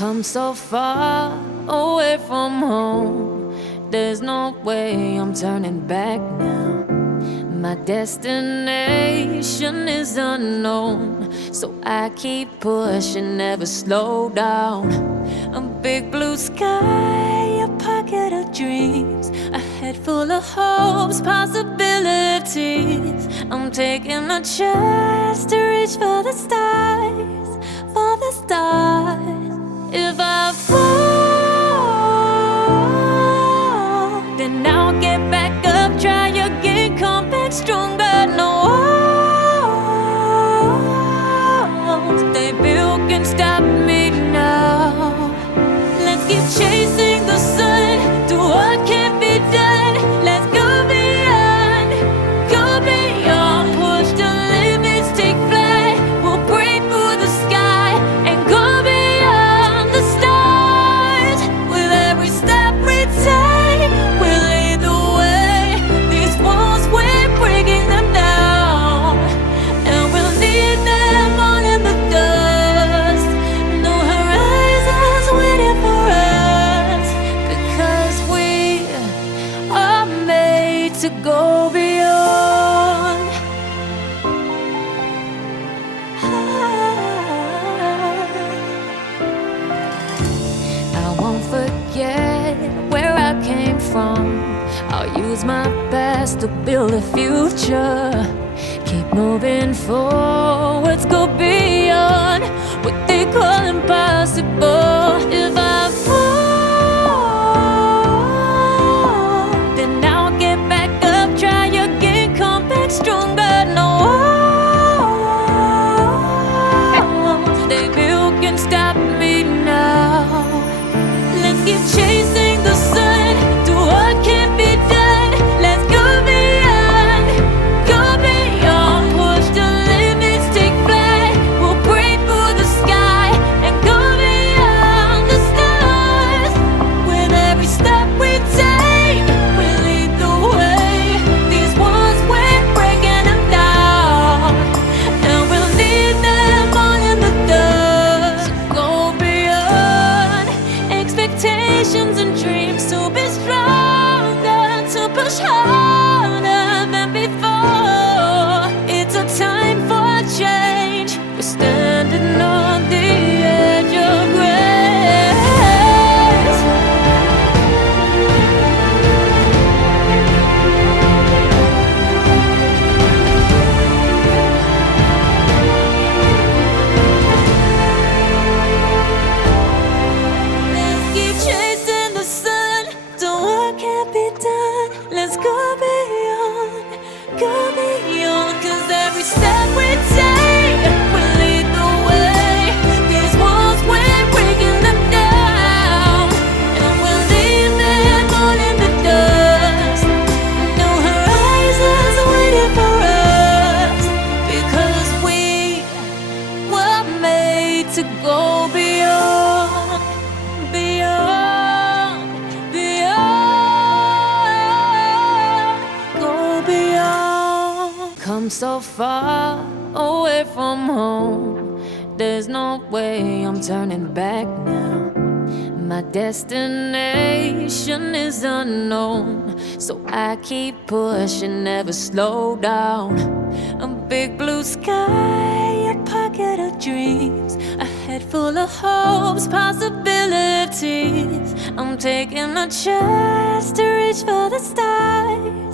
Come so far away from home. There's no way I'm turning back now. My destination is unknown, so I keep pushing, never slow down. A big blue sky, a pocket of dreams, a head full of hopes, possibilities. I'm taking a chance to reach for the stars, for the stars. If I fall, then I'll get back up, try again, come back stronger. No walls they built can stop me now. Let's keep chasing the sun, do what can't be done. Let's go beyond, push the limits, take flight. We'll break through the sky and go beyond the stars. With every step we take, we'll lead the way. These walls, we're breaking them down, and we'll leave them all in the dust. No horizons waiting for us, because we are made to go beyond. I won't forget where I came from. I'll use my best to build a future. Keep moving forwards, go beyond what they call impossible. If I fall, then I'll get back up, try again, come back stronger. No walls they built can stop me now. Let's keep chasing the sun, do what can't be done. Let's go beyond, push the limits, take flight. We'll break through the sky and go beyond the stars. With every step we take, we lead the way. These walls, we're breaking them down, and we'll leave them all in the dust. Go beyond expectations and dreams, to be stronger, to push harder than before. It's a time for change. We're standing on the edge of grace. Let's keep chasing the sun, do what can't be done. Let's go beyond, 'cause every step we take will lead the way. These walls, we're breaking them down, and we'll leave them all in the dust. No horizons waiting for us, because we were made to go beyond, go beyond. Come so far away from home. There's no way I'm turning back now. My destination is unknown, so I keep pushing, never slow down. A big blue sky, a pocket of dreams, a head full of hopes, possibilities. I'm taking a chance to reach for the stars,